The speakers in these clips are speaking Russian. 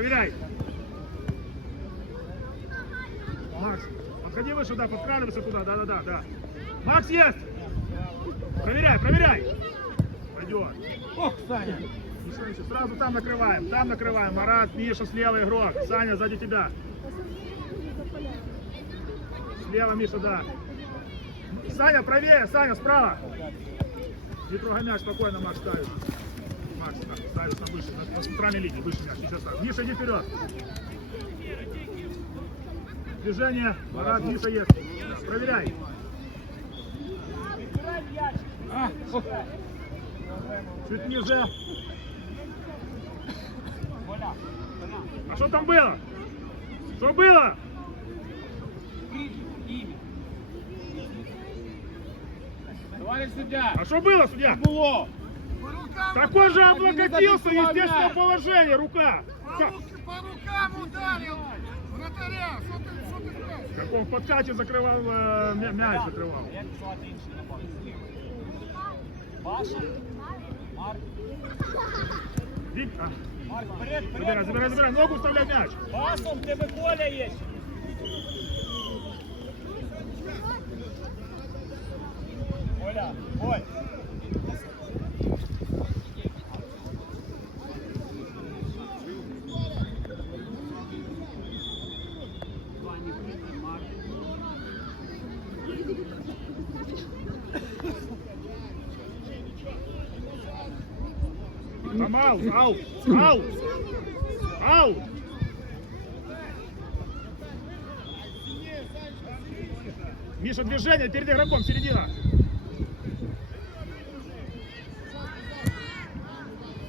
проверяй. Макс, подходи выше, да, подкрадывайся туда, да, да. Макс есть! Проверяй, проверяй! Пойдет. Ох, Саня. Ничего, сразу там накрываем, там накрываем. Марат, Миша, слева игрок. Саня, сзади тебя. Слева, Миша, да. Саня, правее, Саня, справа. Не трогай мяч, спокойно, Макс ставит. Ставит на выше, на, центральной линии, выше мяч. Сейчас так. Миша, иди вперед. Движение. Марат, Миша есть. Проверяй. А. Чуть ниже. А что там было? Что было? Товарищ суддя. А что было, судья? Було. Так он же облокотился, мяч. положение, рука. По, по рукам ударил вратаря. Что ты, что ты скажешь? Как он в подкате закрывал, э, мя- мяч закрывал. Паша? Марк? Вик, а, Марк, вперед, забирай, вперед! забирай, забирай, ногу вставляй мяч. Пасом, в тебе Коля є! Коля, Коль! Там аут, аут, аут. Миша, движение перед игроком, середина.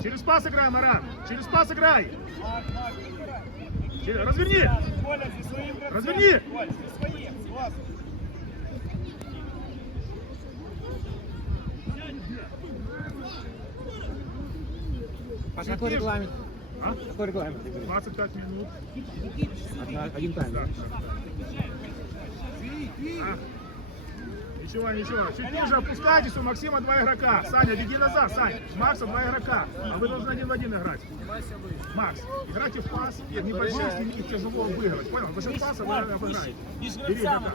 Через пас играй, Марат. Через пас играй. Через- Разверни. Коля, какой регламент? А? Какой регламент? 25 минут. Одна- Один тайм. Да. А. Ничего, ничего. Чуть ниже опускайтесь, у Максима два игрока. Саня, беги назад, Сань. Макса два игрока. А вы должны один в один играть. Макс, играйте в пас. Небольшие их тяжело выиграть. Понял? Счет паса вы обыграете. Бери игрока.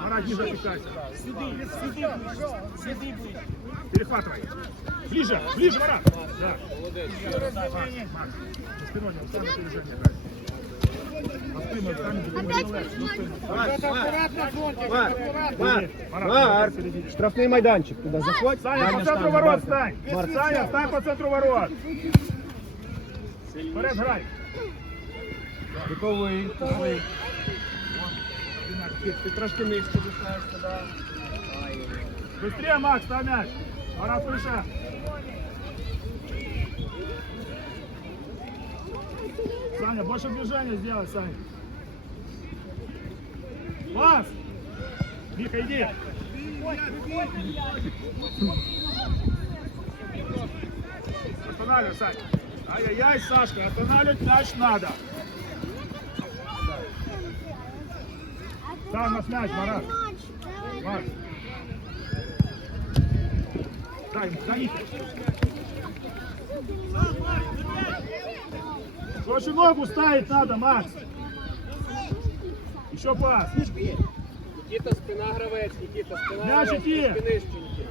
Марат, ниже опускайся. Сюди, сюди ближче! Сюди ближче! Перехватывай. Ближе, ближе, Марат. Да. Макс. На спиной не встань, на движение. Марат, посередине. Штрафний майданчик. Туди заходь. Саня, по центру ворот стань! Марк. Саня, стань по центру ворот! Вперед, грай! Готовий. Готовий. Ти, ти трошки нижче дістаєш. Быстрее, Макс, ставь мяч! Марат выше! Саня, больше движения сделай, Саня! Пас! Миха, иди! Останавливай, Саня! Ай-яй-яй, Сашка, останавливать мяч надо! Ставь нас мяч, Марат! Марк! Дай дай Короче, ногу ставить надо, Макс. Еще пас. Нікіта спина гравець, Нікіта спина М'яч гравець, іди. спини ще, Нікіта.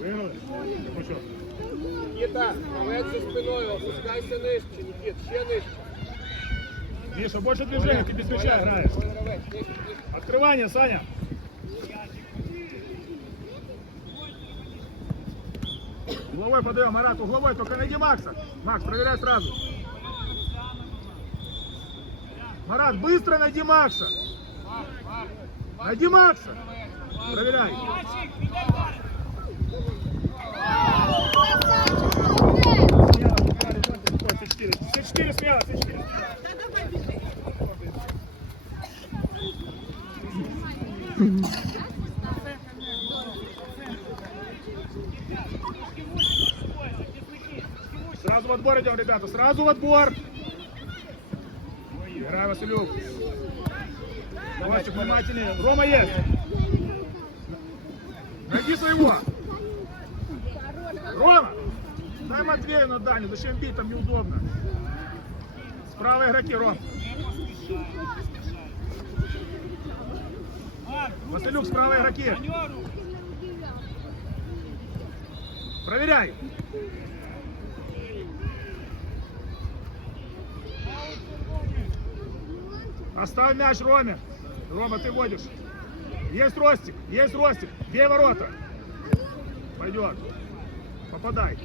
Выиграли? Ну что? Нікіта, гравець за спиною, опускайся нижче, Нікіт, ще нижче. Миша, больше движения, ты без мяча играешь. Открывание, Саня. Угловой подаем, Марат, угловой, только найди Макса. Макс, проверяй сразу. Марат, быстро найди Макса. Найди Макса. Проверяй. С4. С4 смело, С4. Сразу в отбор идем, ребята, сразу в отбор. Играй, Василюк. Давайте внимательнее. Рома есть. Найди своего. Рома! Дай Матвею на Даню, зачем бить, там неудобно. Справа игроки, Ром. Василюк, справа игроки. Проверяй. Оставь мяч Роме. Рома, ты водишь. Есть Ростик, есть Ростик. Бей ворота. Пойдет. Попадай.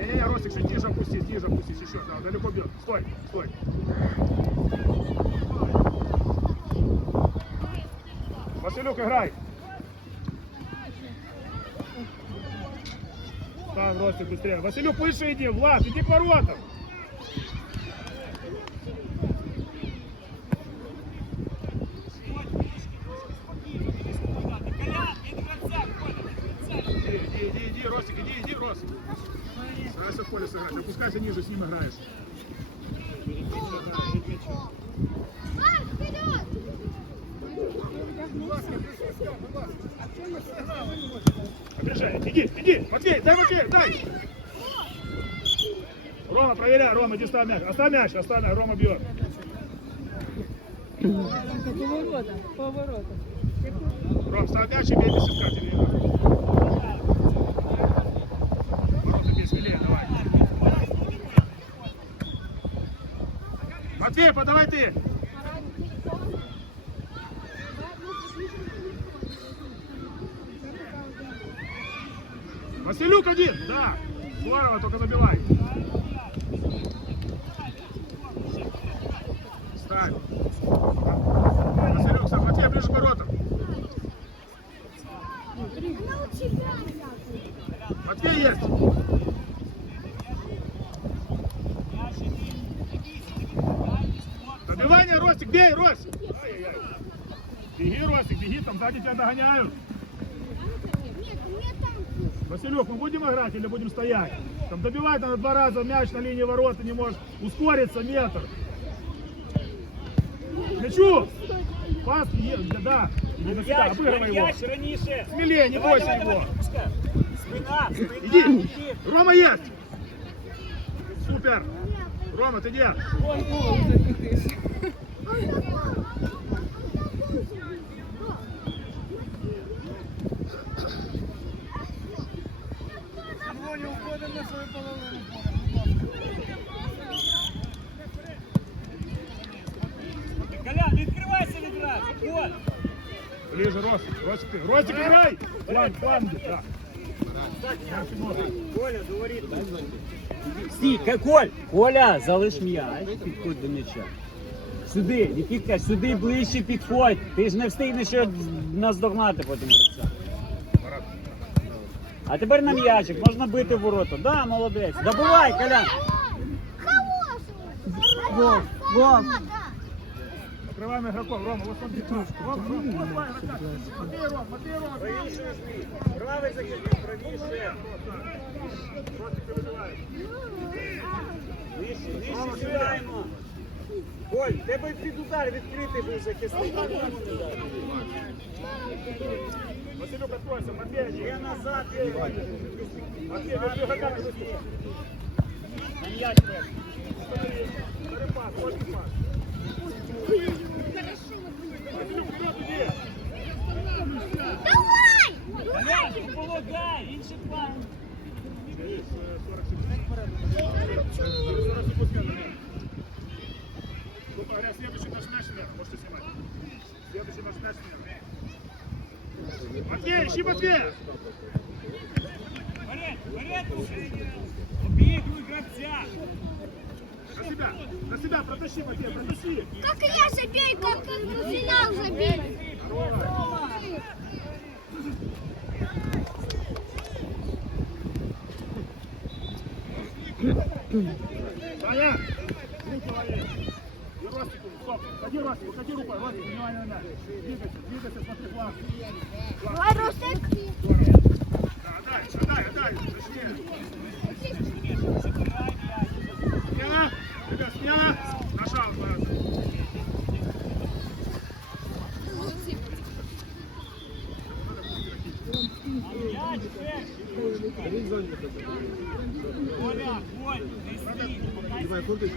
Не-не-не, Ростик, чуть ниже опустись, ниже опустись еще. Да, далеко бьет. Стой, стой. Василюк, играй. Ставь, Ростик, быстрее. Василюк, выше иди. Влад, иди к воротам. Колян, він гравця, Коля, гравця. Иди, иди, иди, иди, Ростик, иди, иди, Ростик. Старайся в поле сыграть. Опускайся ниже, с ним играешь. Обижай. Иди, иди. Матвей, дай Матвей, дай. Рома, проверяй. Рома, иди ставь мяч. Оставь мяч, оставь мяч. Рома бьет. Поворота, поворота. Ром, ставь мяч и бей без искателей. Ворота бей смелее, давай. Матвей, подавай ты. Василюк один, да. Здорово, только забивай. Ставь. Василюк, сам, Матвей, ближе к воротам. Матвей есть. Ростик, бей, Ростик. Ай-яй-яй. Беги, Ростик, беги, там сзади тебя догоняют. Василек, мы будем играть или будем стоять? Там добивать надо два раза мяч на линии ворот, ты не можешь ускориться метр. Мячу! Пас, е- да, иди себя, М'яч, обыгрывай его. раніше. Смелее, не Давай, бойся давай, его. давай, пускай. Спина, спина. Иди! Рома есть! Супер! Рома, ты где? Ой, голову. Червоні уходимо на свою половину. Колян, відкривайся відразу. Коль. Ближе, Ростик, Ростик, ты. Ростик, играй! Фланг, фланг, да. Коля, говори. Стій, Ка- Коль, Коля, залиш м'яч, підходь до м'яча. Сюди, не підкай, сюди ближче підходь. Ти ж не встигнеш ще нас догнати потім гравця. Марат. А тепер на м'ячик, можна бити в ворота. Да, молодець. Добивай, Колян. Вов, Вов. Открываем игроков. Рома, вот смотри. Рома, Рома, вот два игрока. Матвей, Ром, Матвей, Ром. Правий захисник, правіше. Ростик, ты выбиваешь. Вище, вище сідаємо. Коль, в тебе під удар відкритий був захисник. Василюк, откройся. Матвей, Є иди. назад, Матвей, держи игрока, ты выступи. на м'яч треба. Второй пас, второй пас. Василюк, вперед иди. Колян, помогай, інший план. Через, э, 40 секунд. Через 40 секунд скажем. Следующий наш мяч, наверное, можете снимать. Следующий наш мяч, наверное. Матвей, ищи Матвея! Вперед, вперед, обігруй гравця. На себя, на себя, протащи, Матвей, протащи! Как я забей, как в финал забей. Саня! Руку лови! Ростику, стоп. Ходи, Ростик, ходи рукой, Ростик, внимание на мяч. Двигайся, двигайся, смотри, флаг. Давай, Ростик. Да, дальше, дай, дай, Смело, ребят, смело. На шаг,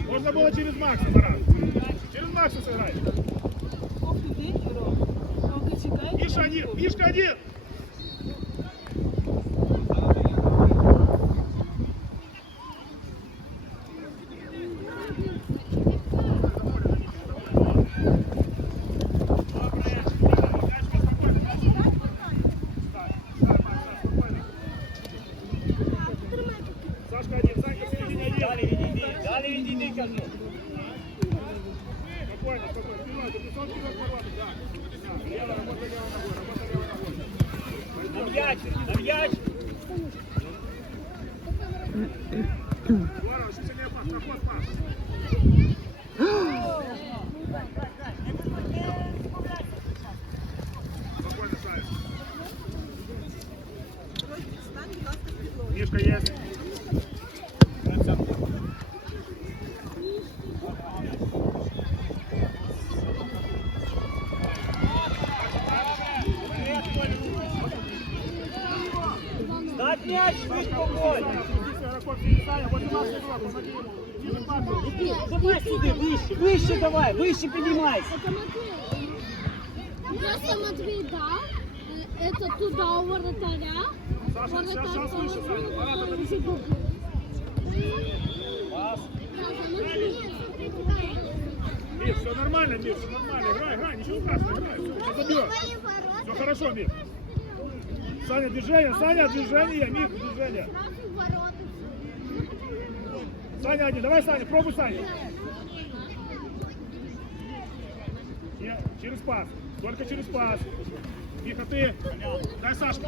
Можно было через Макса. Один, Мишка ему. Ниже пас. Давай сюди, вище, вище давай, вище піднімайся. Просто Матвей дал э, это туда у вратаря. Саша, сейчас, сейчас слышу, Саня. Пас. Миш, все нормально, Миш, все нормально. Играй, играй, ничего страшного, играй. Все. Все хорошо, Миш. Саня, движение, Саня, движение, Миш, движение. Саня один, давай, Саня, пробуй, Саня. Не, через пас, только через пас. Миха, ты. Дай Сашке.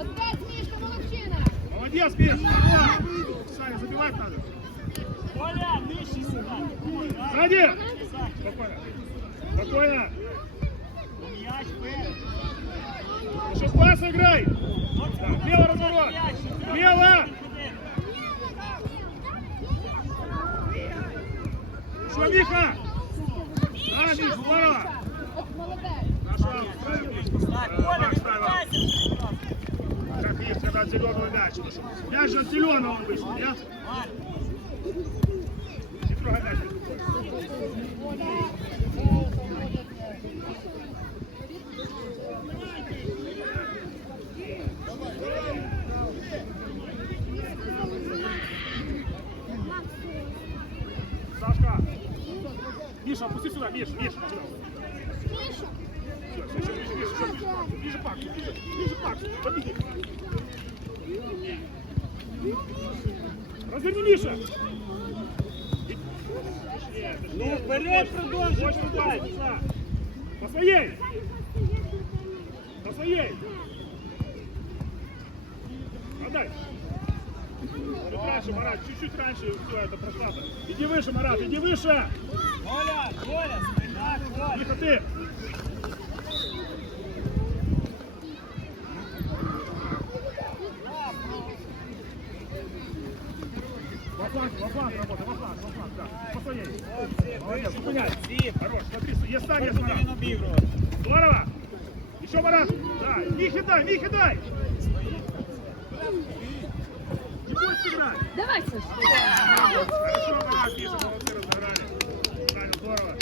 Молодец, Миш. Давай. Саня, забивать надо. Коля, нижче сюди. Сзади. Спокойно. Спокойно. М'яч. Еще пас играй. Да, Лево разворот. Лево. Что, Миха? Да, Миш, здорово. Нашел. Так, Коля, Макс ставил. відкривайся. Как есть, когда от зеленого мяч вышел. Мяч же от зеленого вышел, нет? Не трогай мяч. Сашка. Миша, опусти сюда, Миш, Миш. Миша. Миша, Миша, Миша, Миша. Пак, ближе пак. Побеги. Разверни, Миша. Ну, вперед туда. По своей. По своей. Отдай. Раньше, Марат, чуть-чуть раньше все это прошла. Иди выше, Марат, иди выше. Коля, Коля, спина, Коля. Тихо ты. Во фланг, во фланг работа, во фланг, во фланг, да. По своей. Молодец, зупиняй. Хорош, смотри, есть Марат. Він обігрував. Здорово! Еще Марат! Да, Михе дай! Не играть! Давай, Саш. Хорошо, Марат, Миша, молодцы, разыграли. Правильно, здорово.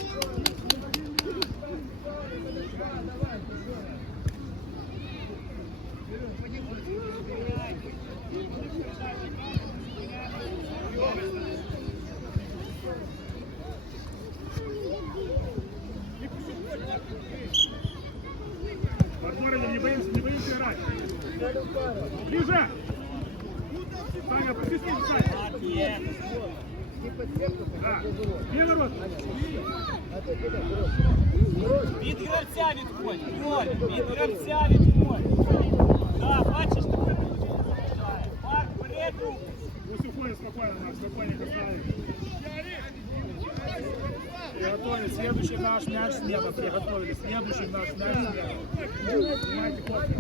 Партнеры, не боимся, не боимся играть. Ближе! Саня, опусти снизу, Саня. Так, є. Да. Левый рот. Від гравця відходь. Коля, від гравця відходь. Так, бачиш, тепер виїжджає. Марк, вперед руку. Пусть уходит спокойно, Макс, спокойненько ставим. Приготовили. Следующий наш мяч смена. Приготовили. Следующий наш мяч смена. Снимайте кофе.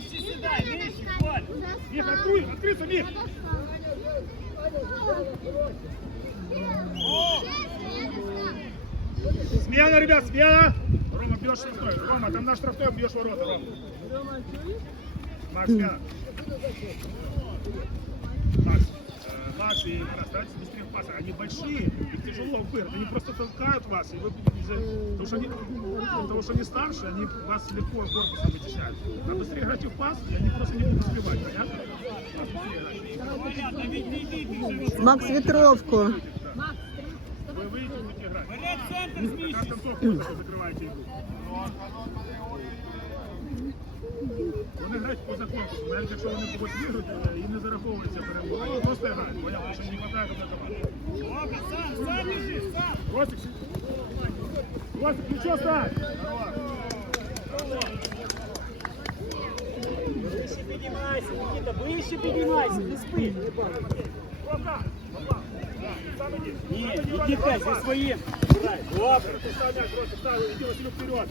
Нижче сідай, нижче, Коля. Мих, открой, открыться, Мих. Смена, ребят, смена! Рома, бьешь штрафной. Рома, там на штрафной бьешь ворота, Рома. Макс, смена. Макс, Макс и старайтесь быстрее в пасы. Они большие, их тяжело вырвать. Они просто толкают вас, и вы из-за- потому что они, потому что они старше, они вас легко корпусом вытесняют. А быстрее играйте в пас, и они просто не будут успевать, понятно? Макс, ветровку. Вы выйдете, будете играть. Вы закрываете игру. Вони грають поза конкурсом, навіть якщо вони когось виграють е, і не зараховується перемога. Вони просто грають, поняв, тому що не вистачає до команди. Добре, сам, сам біжи, сам. Ростик, Ростик, плечо стань. Ближче піднімайся, Нікіта, ближче піднімайся, не спи. Рука, попав. Да, сам іди. Ні, Сам іди, Нікіта, Ваня, зі пас. своїм. Грай, Добре. Ты стал мяч, Ростик, ставил, иди, Василюк, вперед.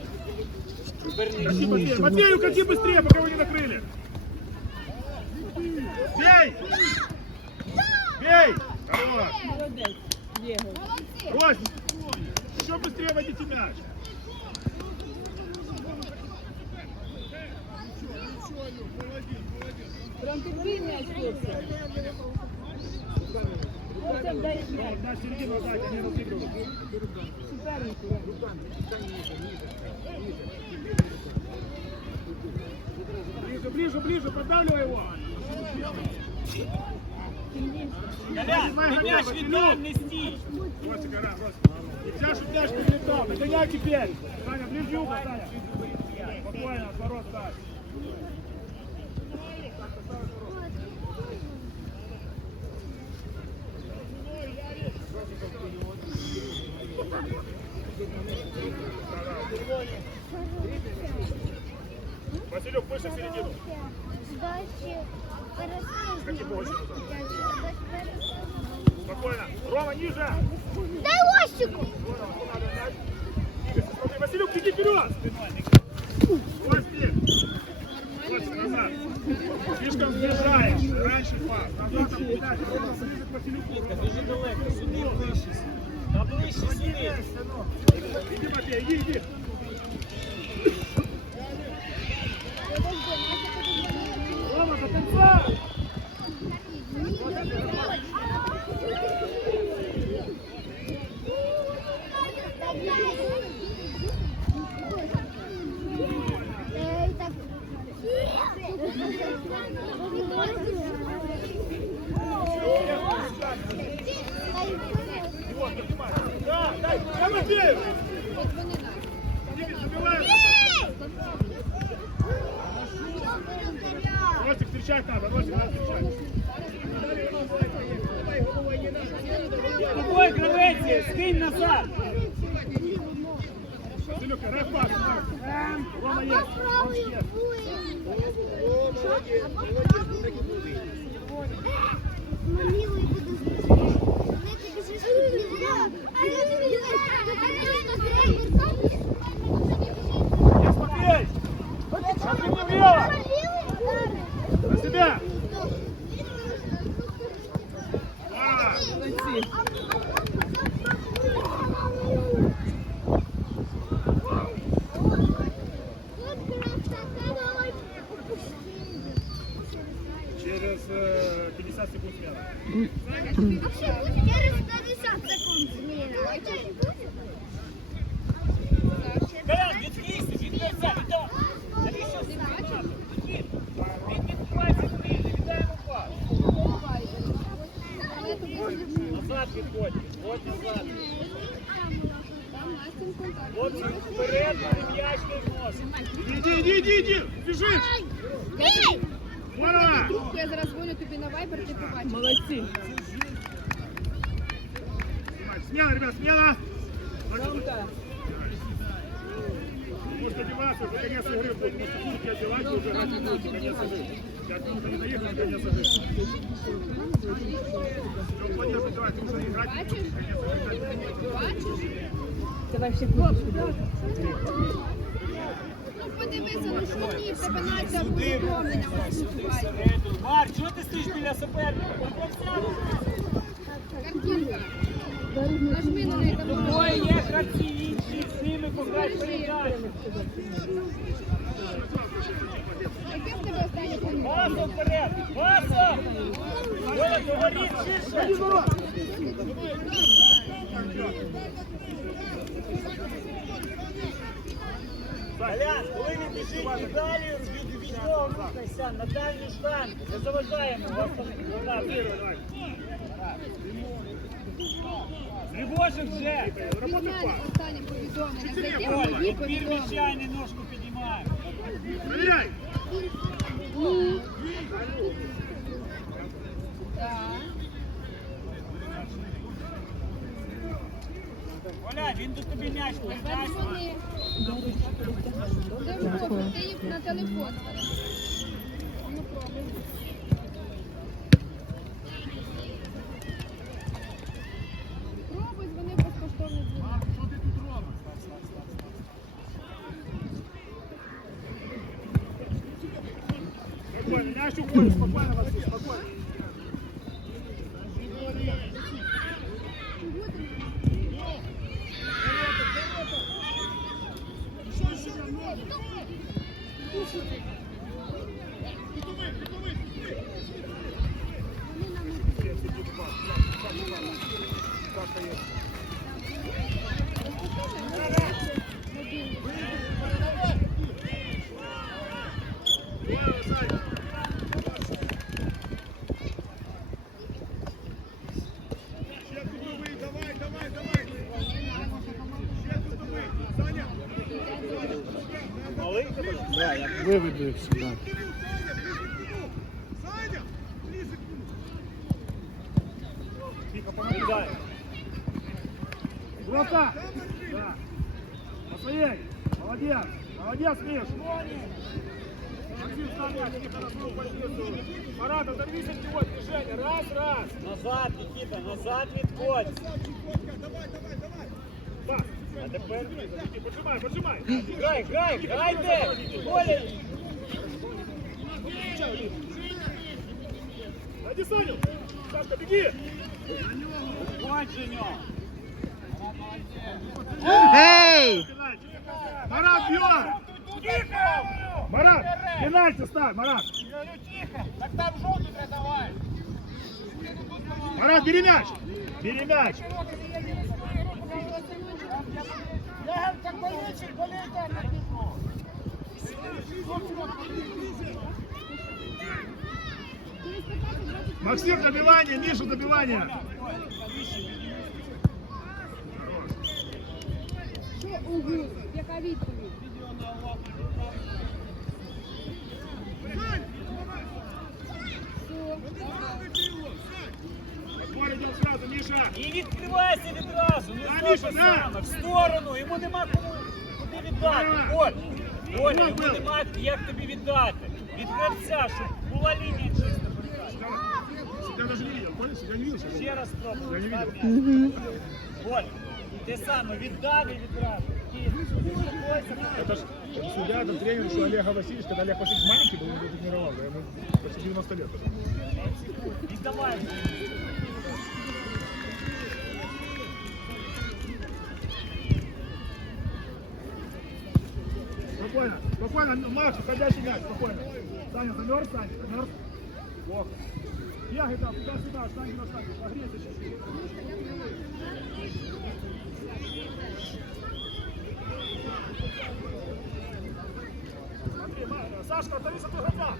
Кати Вернись. Матвею, кати быстрее, пока вы не накрыли. Бей! Бей! Хорош! Молодець. Єгор. Ростик, еще быстрее водите мяч. Прям ти вбив м'яч, хлопці. Артем, дай м'яч. На середину отдать, они разыгрывают. Супернику. Ближе, ближе, ближе, поддавливай его. Колян, ти м'яч віддав, не Ростик. Нельзя, чтобы мяч прилетал. Догоняй теперь. Саня, ближе Саня. Спокойно, отворот ставь. Василек, выше в середину. Какие больше Спокойно. Рома, ниже. Дай Осику! Смотри, Василюк, иди вперед! Слишком сближаешь. Раньше пас. Назад опускайся. Рома, ближе к Василюку. Дуже далеко, сюди ближче. Та ближче сюди. Иди, Матвей, иди, иди. Рома, до конца! Да, дай, дай, Матвею! Иди, забивай. Ростик, встречать надо, Ростик, надо встречать. Тобой, гравець, скинь назад. Василюк, грай в пас. Рома Не смотреть! Смотри бело! На себя! Назад відходь, відходь назад. От вперед, на м'яч не вносить. Иди, иди, иди, иди! Бежишь! Бей! Вон она! Я зараз дзвоню тобі на вайбер, ти побачиш. Молодці. Смена, ребят, смена! Ромка. Может одеваться, уже конец игры будет. Потому что куртки одевать и уже играть не будете, конец игры. Давай ще кнопку. Ну подивися, ну що ні, в тебе навіть повідомлення Мар, чого ти стоїш біля суперника? Картинка. Нажми на неї. Двоє є, картинці інші. з ними пограй передачу. Яке в тебе останнє повідомлення? Пасом вперед! Пасом! Коля, говоріть ширше! Колян, коли він біжить далі, від, від нього рухайся, на дальній штанг. Не заважаємо вас. там- Тривожик вже! Фінальне останнє повідомлення. Затім Коля, мої відбір повідомлення. м'яча і не ножку підіймає. Проверяй! Так. Коля, він до тобі м'яч передасть. Вони. Демко, ти їх на телефон. Да, я виведу грай, грай, грайте! Коля! Найди Саню. Сашка, беги. Ей! Марат, бьет! Марат, пенальти ставь, Марат. Так там жовтий не давай. Марат, бери мяч. Бери мяч. Я как больничий, болей там напишу. Максим, добивание, Миша, добивание. Що угу? Яка відповідь? Миша. І відкривайся відразу, не Да, з того Міша, да. саме, в сторону, йому нема кому куди віддати. Коль, Коля, Ну, йому был. нема як тобі віддати. Від гравця, щоб була лінія чиста. Я даже не видел, понял? Я не видел сейчас. Ще раз спробуй. Я не видел. Угу. Коль, те саме, віддав і відразу. І заспокойся. Это ж это судья, там тренер еще Олега Васильевич, когда Олег Васильевич маленький был, он его тренировал, да, ему почти 90 лет. уже. Віддавай. Спокойно, спокойно, Макс, уходящий мяч, спокойно. Саня, замерз, Саня, замерз? Плохо. Ягай там, туда-сюда, штанги на штанги, погрейся чуть-чуть. Смотри, Сашка, оторвись от игрока.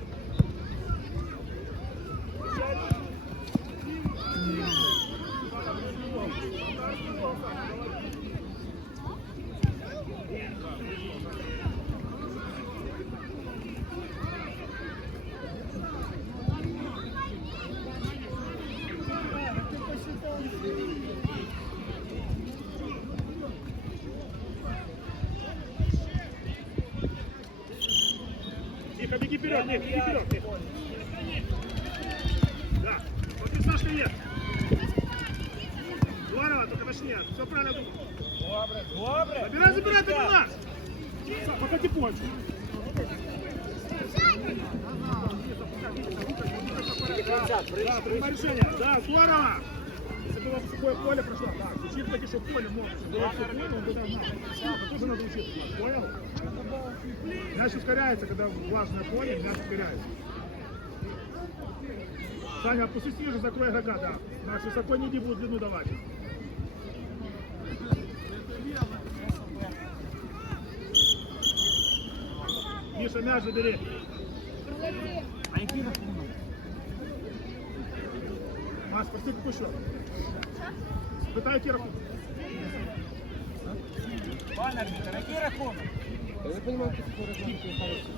Тихо, Ник, беги вперед. Да, смотри, Сашка есть. Здорово, только точнее, все правильно думал. Добре, добре. Забирай, забирай, ты у нас. Пока ты. Да, да, принимай решение. Да, здорово. Если было сухое поле прошло, да, учитывайте, что поле может. Если было сухое, он туда. Это тоже надо учитывать. Понял? Мяч ускоряется, когда влажное поле, мяч ускоряется. Саня, опустись ниже, закрой игрока, да. Макс, высоко не иди, будут длину давать. Миша, мяч забери. Маш, спроси, какой счет? Спитай, який рахунок. Я не розумію, що це рахунок.